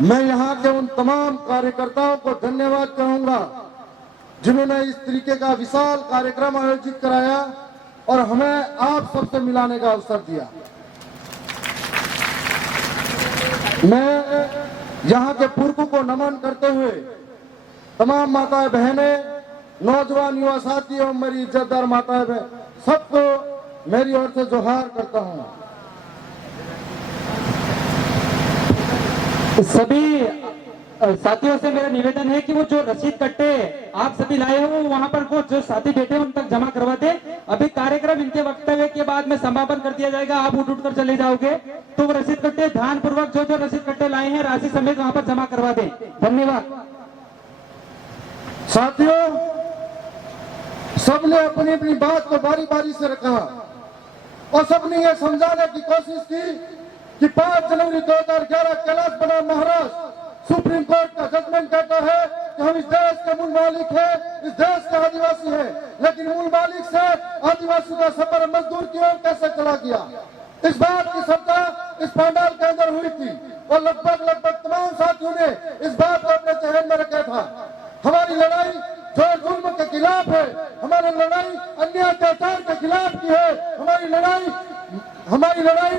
मैं यहाँ के उन तमाम कार्यकर्ताओं को धन्यवाद कहूंगा जिन्होंने इस तरीके का विशाल कार्यक्रम आयोजित कराया और हमें आप सबसे मिलाने का अवसर दिया। मैं यहाँ के पुरखों को नमन करते हुए तमाम माताएं बहनें, नौजवान युवा साथी एवं मेरी इज्जतदार माताएं बहन सबको मेरी ओर से जोहार करता हूँ। सभी साथियों से मेरा निवेदन है कि वो जो रसीद कट्टे आप सभी लाए हो वहां पर वो जो साथी बैठे हैं उन तक जमा करवा दे। अभी कार्यक्रम इनके वक्तव्य के बाद में समापन कर दिया जाएगा। आप उठ कर चले जाओगे तो वो रसीद कट्टे ध्यान पूर्वक जो रसीद कट्टे लाए हैं राशि समेत वहां पर जमा करवा दे। धन्यवाद। साथियों, सबने अपनी अपनी बात को बारी बारी से रखा और सबने ये समझाने की कोशिश की कि 5 जनवरी 2011 कैलाश बनाम महाराष्ट्र सुप्रीम कोर्ट का जजमेंट कहता है कि हम इस देश के मूल मालिक हैं, इस देश के आदिवासी हैं, लेकिन मूल मालिक से आदिवासी का सफर मजदूर की ओर कैसे चला गया। इस बात की चर्चा इस पंडाल के अंदर हुई थी और लगभग तमाम साथियों ने इस बात को अपने जहन में रखा था। हमारी लड़ाई जो जुल्म के खिलाफ है, हमारी लड़ाई अन्याय अत्याचार के खिलाफ की है, हमारी लड़ाई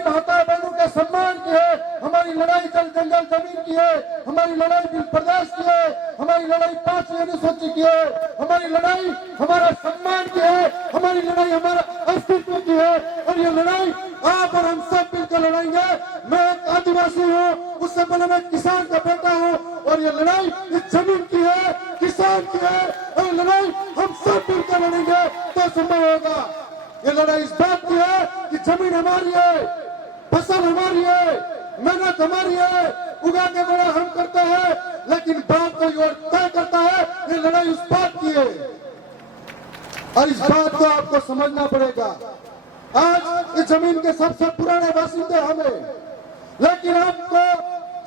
माता बहनों के सम्मान की है, हमारी लड़ाई जल जंगल जमीन की है, हमारी लड़ाई बिल प्रदेश की है, हमारी लड़ाई 5वीं अनुसूची की है, हमारी लड़ाई हमारा सम्मान की है, हमारी लड़ाई हमारा अस्तित्व की है। और ये लड़ाई आप और हम सब मिलकर लड़ेंगे। मैं एक आदिवासी हूँ, उससे पहले मैं किसान का बेटा हूँ और ये लड़ाई इस जमीन की है, किसान की है और लड़ाई हम सब मिलकर लड़ेंगे तो संभव होगा। ये लड़ाई इस बात की है कि जमीन हमारी है, फसल हमारी है, मेहनत हमारी है, उगा के बड़ा हम करते हैं, लेकिन बात कोई और तय करता है। ये लड़ाई उस बात की है और इस बात को आपको समझना पड़ेगा। आज इस जमीन के सबसे पुराने बासिंदे हमें, लेकिन आपको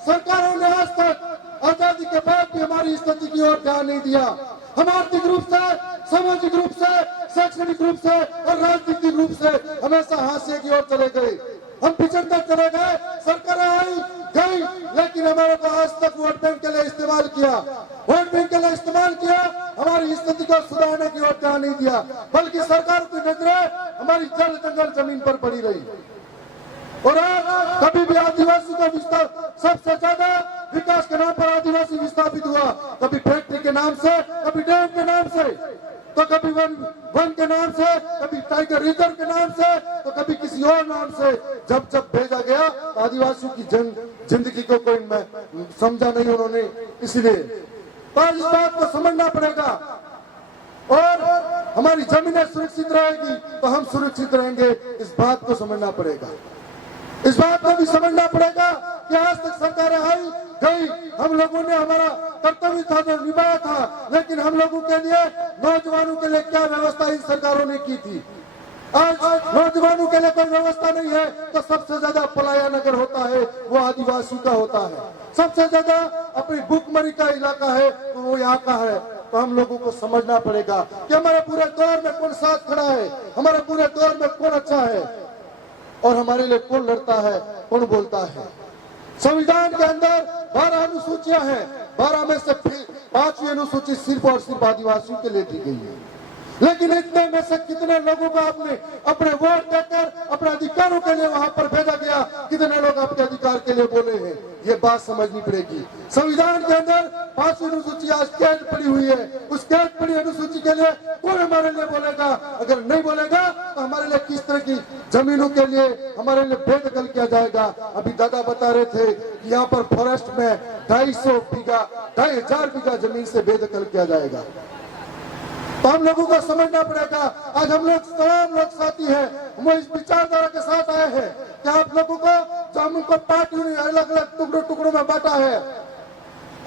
सरकारों ने आज तक आजादी के बाद भी हमारी स्थिति की ओर ध्यान नहीं दिया। हम आर्थिक रूप से, सामाजिक रूप से, शैक्षणिक रूप से और राजनीतिक रूप से हमेशा हाशिए की ओर चले गए। हम पिछड़ते चले गए, सरकारें आई गई, लेकिन हमारे को आज तक वोट बैंक के लिए इस्तेमाल किया, वोट बैंक के लिए इस्तेमाल किया, हमारी स्थिति को सुधारने की ओर ध्यान नहीं दिया, बल्कि सरकार की नजरें हमारी जल जंगल जमीन पर पड़ी रही। और आज कभी भी आदिवासी का विस्तार, सबसे ज्यादा विकास के नाम पर आदिवासी विस्थापित हुआ, कभी फैक्ट्री के नाम से, कभी डैम के नाम से, तो कभी वन के नाम से, कभी टाइगर रिजर्व के नाम से, तो कभी किसी और नाम से। जब भेजा गया तो आदिवासियों की जिंदगी को कोई समझा नहीं उन्होंने, इसलिए तो इस बात को समझना पड़ेगा। और हमारी जमीनें सुरक्षित रहेगी तो हम सुरक्षित रहेंगे, इस बात को समझना पड़ेगा। इस बात को भी समझना पड़ेगा कि आज तक सरकारें आई गई, हम लोगों ने हमारा कर्तव्य था जो निभाया था, लेकिन हम लोगों के लिए, नौजवानों के लिए क्या व्यवस्था इन सरकारों ने की थी। आज नौजवानों के लिए कोई व्यवस्था नहीं है तो सबसे ज्यादा पलायन अगर होता है वो आदिवासी का होता है, सबसे ज्यादा अपनी भूखमरी का इलाका है तो वो यहाँ का है। तो हम लोगों को समझना पड़ेगा कि हमारे पूरे दौर में कौन साथ खड़ा है, हमारे पूरे दौर में कौन अच्छा है और हमारे लिए कौन लड़ता है, कौन बोलता है। संविधान के अंदर 12 अनुसूचियां हैं, 12 में से 5वीं अनुसूची सिर्फ और सिर्फ आदिवासियों के लिए दी गई है, लेकिन इतने में से कितने लोगों को आपने अपने वोट देकर अपने अधिकारों के लिए वहां पर भेजा गया, कितने लोग अपने अधिकार के लिए बोले हैं, ये बात समझनी पड़ेगी। संविधान के अंदर 5वीं अनुसूची आज कैद पड़ी हुई है, उस कैद पड़ी अनुसूची के लिए कौन हमारे लिए बोलेगा। अगर नहीं बोलेगा तो हमारे लिए किस तरह की जमीनों के लिए हमारे लिए बेदखल किया जाएगा। अभी दादा बता रहे थे कि यहाँ पर फॉरेस्ट में 2,500 बीघा जमीन से बेदखल किया जाएगा। तो हम लोगों को समझना पड़ेगा। आज हम लोग तमाम लोग साथी हैं, हम इस विचारधारा के साथ आए हैं कि आप लोगों को जो हम उनको पार्टियों ने अलग अलग टुकड़ों में बांटा है,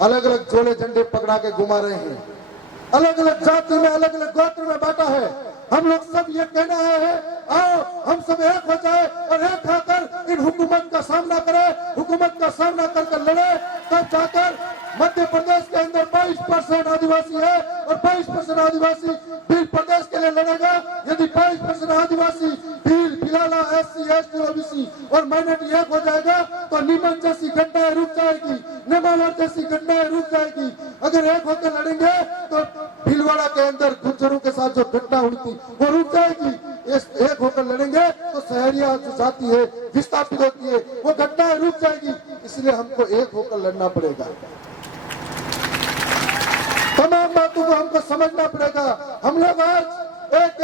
अलग अलग झोले झंडे पकड़ा के घुमा रहे हैं, अलग अलग जाति में, अलग अलग गोत्र में बांटा है। हम लोग सब ये कहना है, आओ हम सब एक हो जाए और एक होकर इन हुकूमत का सामना करें, हुकूमत का सामना करके लड़े, तब जाकर मध्य प्रदेश के अंदर 22% आदिवासी है और 22% आदिवासी भील प्रदेश के लिए लड़ेगा। यदि 22% आदिवासी Bhil, Bhilala, SC ST OBC और माइनॉरिटी एक हो जाएगा तो नीमच जैसी घटनाएं रुक जाएगी, नेमावर जैसी घटनाएं रुक जाएगी। अगर एक होकर लड़ेंगे तो भीलवाड़ा के अंदर गुज्जरों के साथ जो घटना हुई थी वो रुक जाएगी। एक होकर लड़ेंगे तो शहरिया जो जाती है विस्थापित होती है वो घटनाएं रुक जाएगी। इसलिए हमको एक होकर लड़ना पड़ेगा, तमाम बातों को हमको समझना पड़ेगा। हम लोग आज एक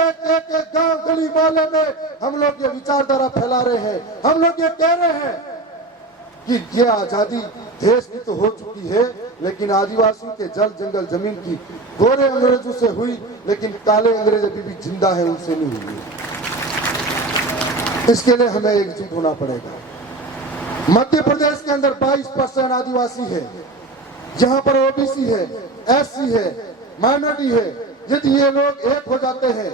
गांव गली मोहल्ले में हम लोग ये विचारधारा फैला रहे हैं, हम लोग ये कह रहे हैं कि ये आजादी देश की तो हो चुकी है, लेकिन आदिवासियों के जल जंगल जमीन की गोरे अंग्रेजों से हुई, लेकिन काले अंग्रेज अभी भी जिंदा है, उनसे नहीं हुई। इसके लिए हमें एकजुट होना पड़ेगा। मध्य प्रदेश के अंदर 22% आदिवासी है, जहां पर ओबीसी है, SC है, माइनॉरिटी है। यदि ये लोग एक हो जाते हैं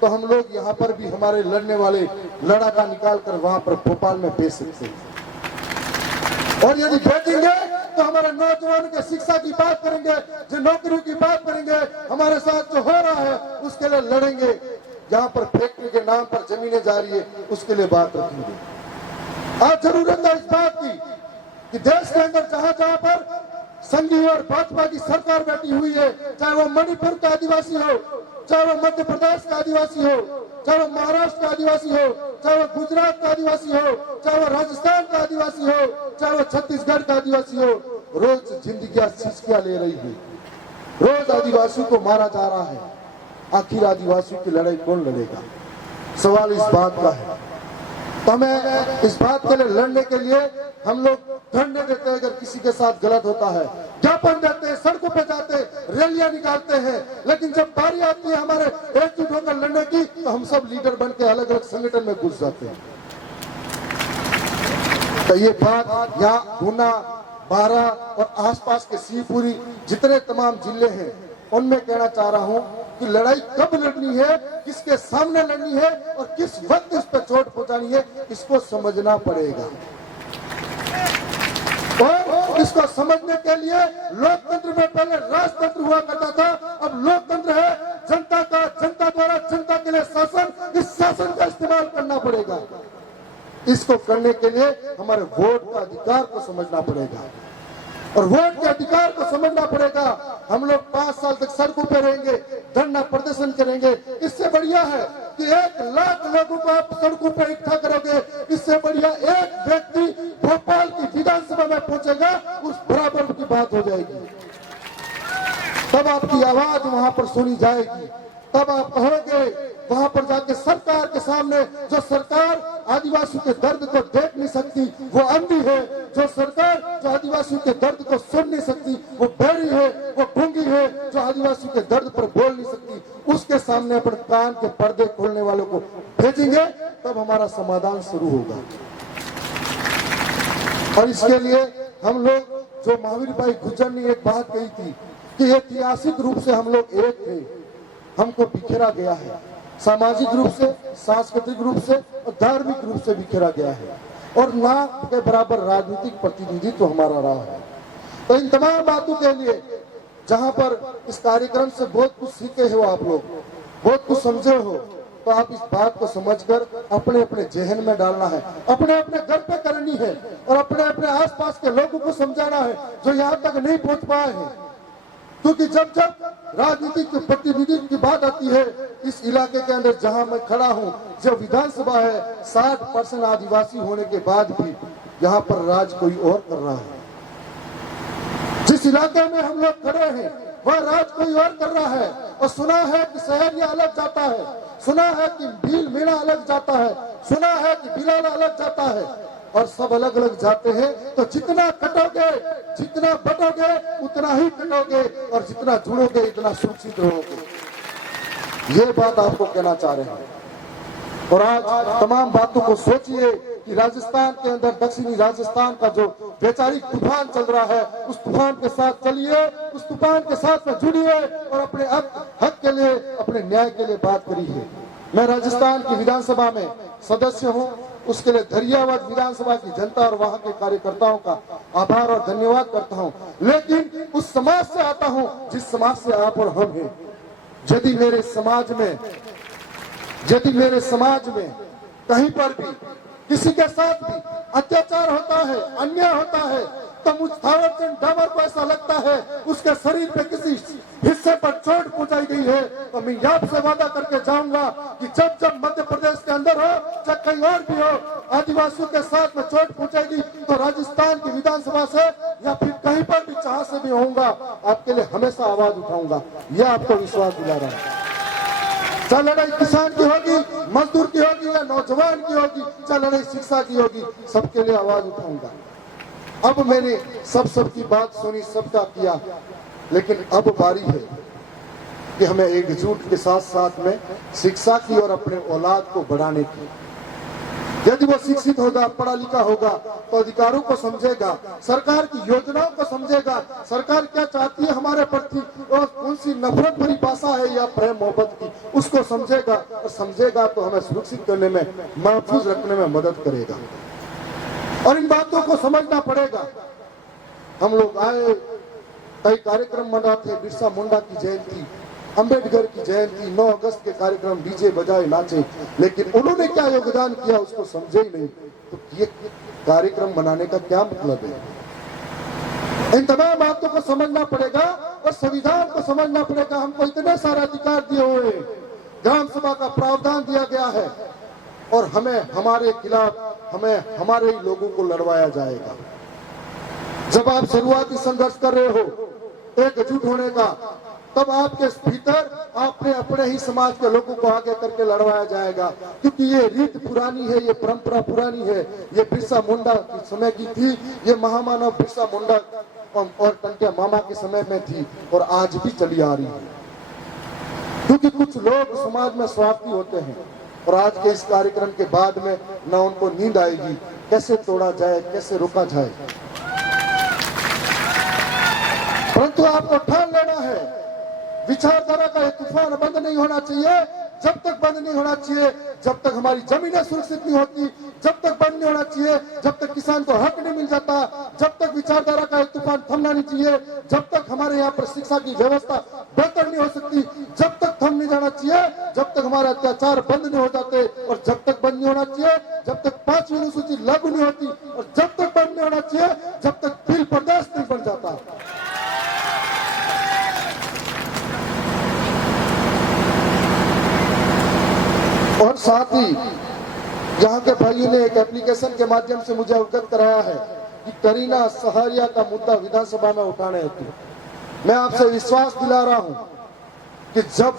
तो हम लोग यहाँ पर भी हमारे लड़ने वाले लड़ाका निकाल कर वहां पर भोपाल में भेज सकते हैं। और यदि भेजेंगे तो हमारे नौजवान के शिक्षा की बात करेंगे, जो नौकरियों की बात करेंगे, हमारे साथ जो हो रहा है उसके लिए लड़ेंगे। जहां पर फैक्ट्री के नाम पर जमीनें जा रही है उसके लिए बात रखेंगे। आज जरूरत है इस बात की कि देश के अंदर जहां जहां पर संघी और भाजपा की सरकार बैठी हुई है, चाहे वो मणिपुर का आदिवासी हो, चाहे वो मध्य प्रदेश का आदिवासी हो, चाहे वो महाराष्ट्र का आदिवासी हो, चाहे वो गुजरात का आदिवासी हो, चाहे वो राजस्थान का आदिवासी हो, चाहे वो छत्तीसगढ़ का आदिवासी हो, रोज जिंदगी सिसकियां ले रही है, रोज आदिवासियों को मारा जा रहा है। आखिर आदिवासियों की लड़ाई कौन लड़ेगा? सवाल इस बात का है। तो हमें इस बात के लिए लड़ने के लिए हम लोग धरने देते हैं, अगर किसी के साथ गलत होता है ज्ञापन देते हैं, सड़कों पे जाते हैं, रैलियां निकालते हैं, लेकिन जब बारी आती है हमारे एकजुट होकर लड़ने की तो हम सब लीडर बन के अलग अलग संगठन में घुस जाते हैं। तो ये बात यहाँ गुना, बारा और आसपास के शिवपुरी जितने तमाम जिले हैं उनमें कहना चाह रहा हूँ कि लड़ाई कब लड़नी है, किसके सामने लड़नी है और किस वक्त इस पर चोट पहुंचानी है, इसको समझना पड़ेगा। और इसको समझने के लिए लोकतंत्र में पहले राजतंत्र हुआ करता था, अब लोकतंत्र है जनता का, जनता द्वारा जनता के लिए शासन। इस शासन का इस्तेमाल करना पड़ेगा। इसको करने के लिए हमारे वोट का अधिकार को समझना पड़ेगा और वोट के अधिकार को समझना पड़ेगा। हम लोग 5 साल तक सड़कों पे रहेंगे, धरना प्रदर्शन करेंगे, इससे बढ़िया है कि 1 लाख लोगों को आप सड़कों पे इकट्ठा करोगे, इससे बढ़िया एक व्यक्ति भोपाल की विधानसभा में पहुंचेगा, उस बराबर की बात हो जाएगी। तब आपकी आवाज वहां पर सुनी जाएगी, तब आप कहोगे वहां पर जाके सरकार के सामने, जो सरकार आदिवासियों के दर्द को देख नहीं सकती वो अंधी है, जो सरकार जो आदिवासियों के दर्द को सुन नहीं सकती वो बहरी है, वो गूंगी है, जो आदिवासियों के दर्द पर बोल नहीं सकती, उसके सामने अपने कान के पर्दे खोलने वालों को भेजेंगे, तब हमारा समाधान शुरू होगा। और इसके लिए हम लोग, जो महावीर भाई गुज्जर ने एक बात कही थी कि ऐतिहासिक रूप से हम लोग एक थे, हमको बिखेरा गया है, सामाजिक रूप से, सांस्कृतिक रूप से और धार्मिक रूप से बिखेरा गया है, और ना के बराबर राजनीतिक प्रतिनिधित्व हमारा रहा है। तो इन तमाम बातों के लिए, जहां पर इस कार्यक्रम से बहुत कुछ सीखे हो आप लोग, बहुत कुछ समझे हो, तो आप इस बात को समझकर अपने अपने जहन में डालना है, अपने अपने घर पे करनी है और अपने अपने आसपास के लोगों को समझाना है जो यहाँ तक नहीं पहुंच पाए हैं। क्योंकि जब जब राजनीतिक प्रतिनिधित्व की बात आती है, इस इलाके के अंदर जहां मैं खड़ा हूं, जो विधानसभा है, 60% आदिवासी होने के बाद भी यहाँ पर राज कोई और कर रहा है। जिस इलाके में हम लोग खड़े हैं वह राज कोई और कर रहा है। और सुना है कि शहरिया अलग जाता है, सुना है कि भील मीणा अलग जाता है, सुना है कि बिलाल अलग जाता है, और सब अलग अलग जाते हैं। तो जितना कटोगे, जितना बटोगे उतना ही कटोगे, और जितना जुड़ोगे इतना सुरक्षित रहोगे। ये बात आपको कहना चाह रहे हैं। और आज तमाम बातों को सोचिए कि राजस्थान के अंदर, दक्षिणी राजस्थान का जो वैचारिक तूफान चल रहा है, उस तूफान के साथ चलिए, उस तूफान के साथ में जुड़िए और अपने हक के लिए, अपने न्याय के लिए बात करिए। मैं राजस्थान की विधानसभा में सदस्य हूँ, उसके लिए धैर्यवाद विधानसभा की जनता और वहां के कार्यकर्ताओं का आभार और धन्यवाद करता हूं। लेकिन उस समाज से आता हूं जिस समाज से आप और हम हैं। यदि मेरे समाज में कहीं पर भी किसी के साथ भी अत्याचार होता है, अन्याय होता है, तो मुझ थावर चंद डामर को ऐसा लगता है उसके शरीर पे किसी हिस्से पर चोट पहुंचाई गई है, तो मैं आपसे वादा करके जाऊंगा कि जब जब मध्य प्रदेश के अंदर हो, चाहे कहीं और भी हो, आदिवासियों के साथ में चोट पहुंचाएगी तो राजस्थान की विधानसभा से या फिर कहीं पर भी जहां से भी होऊंगा, आपके लिए हमेशा आवाज उठाऊंगा। यह आपको विश्वास दिला रहा है। चाहे लड़ाई किसान की होगी, मजदूर की होगी या नौजवान की होगी, चाहे लड़ाई शिक्षा की होगी, सबके लिए आवाज उठाऊंगा। अब मैंने सबकी बात सुनी, सबका किया, लेकिन अब बारी है कि हमें एकजुट के साथ साथ में शिक्षा की और अपने औलाद को बढ़ाने की। यदि वो शिक्षित होगा, पढ़ा लिखा होगा, तो अधिकारों को समझेगा, सरकार की योजनाओं को समझेगा, सरकार क्या चाहती है हमारे प्रति और कौन सी नफरत भरी भाषा है या प्रेम मोहब्बत की, उसको समझेगा, और समझेगा तो हमें सुरक्षित करने में, महफूज रखने में मदद करेगा। और इन बातों को समझना पड़ेगा। हम लोग आए, कई कार्यक्रम मनाते, बिरसा मुंडा की जयंती, अंबेडकर की जयंती, 9 अगस्त के कार्यक्रम, डीजे बजाए नाचे, लेकिन उन्होंने क्या योगदान किया उसको समझे ही नहीं। तो ये कार्यक्रम मनाने का क्या मतलब है? इन तमाम बातों को समझना पड़ेगा और संविधान को समझना पड़ेगा। हमको इतने सारे अधिकार दिए हुए, ग्राम सभा का प्रावधान दिया गया है और हमें हमारे खिलाफ, हमें हमारे ही लोगों को लड़वाया जाएगा। जब आप शुरुआती संघर्ष कर रहे हो एकजुट होने का, तब आपके भीतर आपने अपने ही समाज के लोगों को आगे करके लड़वाया जाएगा, क्योंकि ये रीत पुरानी है, ये परंपरा पुरानी है। ये बिरसा मुंडा के समय की थी, ये महामानव बिरसा मुंडा और टंट्या मामा के समय में थी और आज भी चली आ रही है। क्योंकि कुछ लोग समाज में स्वार्थी होते हैं और आज के इस कार्यक्रम के बाद में न उनको नींद आएगी कैसे तोड़ा जाए, कैसे रोका जाए। परंतु आपको ठान लेना है, विचारधारा का तूफान बंद नहीं होना चाहिए। जब तक बंद नहीं होना चाहिए, जब तक हमारी जमीनें सुरक्षित नहीं होती, जब तक बंद नहीं होना चाहिए, जब तक किसान को हक नहीं मिल जाता, जब तक विचारधारा का तूफान थमना नहीं चाहिए, जब तक हमारे यहाँ पर शिक्षा की व्यवस्था बेहतर नहीं हो सकती, जब तक थम नहीं जाना चाहिए, जब तक हमारे अत्याचार बंद नहीं हो जाते, और जब तक बंद नहीं होना चाहिए, जब तक 5वीं अनुसूची लागू नहीं होती, और जब तक बंद नहीं होना चाहिए, जब तक बिल प्रदेश नहीं बन जाता। और साथ ही यहाँ के भाइयों ने एक एप्लीकेशन के माध्यम से मुझे अवगत कराया है कि करीना सहारिया का मुद्दा विधानसभा में उठाने हेतु मैं आपसे विश्वास दिला रहा हूँ कि जब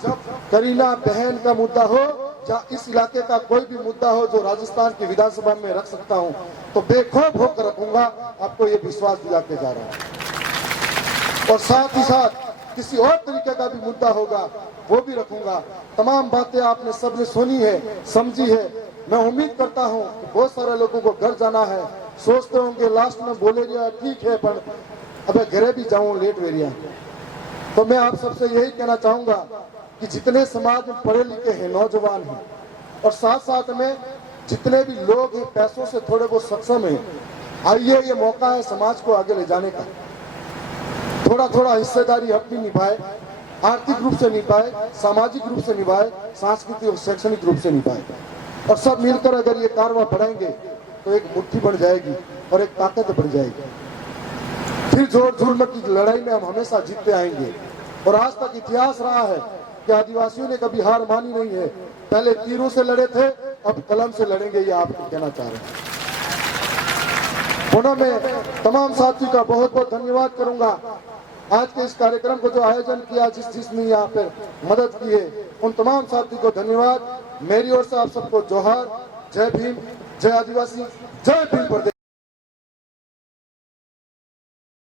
करीना बहन का मुद्दा हो या इस इलाके का कोई भी मुद्दा हो जो राजस्थान की विधानसभा में रख सकता हूँ, तो बेखौफ होकर रखूंगा। आपको ये विश्वास दिला के जा रहा हूँ। और साथ ही साथ किसी और तरीके का भी मुद्दा होगा वो भी रखूंगा। तमाम बातें आपने सबने सुनी है, समझी है। मैं उम्मीद करता हूं कि बहुत सारे लोगों को घर जाना है, सोचते होंगे लास्ट में बोले गया ठीक है पर अबे घरे भी जाऊं लेट वेरिया। तो मैं आप सबसे यही कहना चाहूंगा कि जितने समाज में पढ़े लिखे हैं, नौजवान हैं, और साथ साथ में जितने भी लोग हैं पैसों से थोड़े बहुत सक्षम हैं, आइए ये मौका है समाज को आगे ले जाने का। थोड़ा थोड़ा हिस्सेदारी अपनी निभाए, आर्थिक रूप से निभाए, सामाजिक रूप से निभाए, सांस्कृतिक और शैक्षणिक रूप से निभाए, और सब मिलकर अगर ये कारवां बढ़ाएंगे तो एक मुट्ठी बन जाएगी और एक ताकत बन जाएगी। फिर जोर जुल्म की लड़ाई में हम हमेशा जीतते आएंगे। और आज तक इतिहास रहा है कि आदिवासियों ने कभी हार मानी नहीं है। पहले तीरों से लड़े थे, अब कलम से लड़ेंगे, ये आपको कहना चाह रहे हैं। पुनः मैं तमाम साथियों का बहुत बहुत धन्यवाद करूंगा। आज के इस कार्यक्रम को जो आयोजन किया, जिसने यहाँ पे मदद की है, उन तमाम साथियों को धन्यवाद। मेरी ओर से आप सबको जोहार। जय भीम, जय आदिवासी, जय भीम प्रदेश।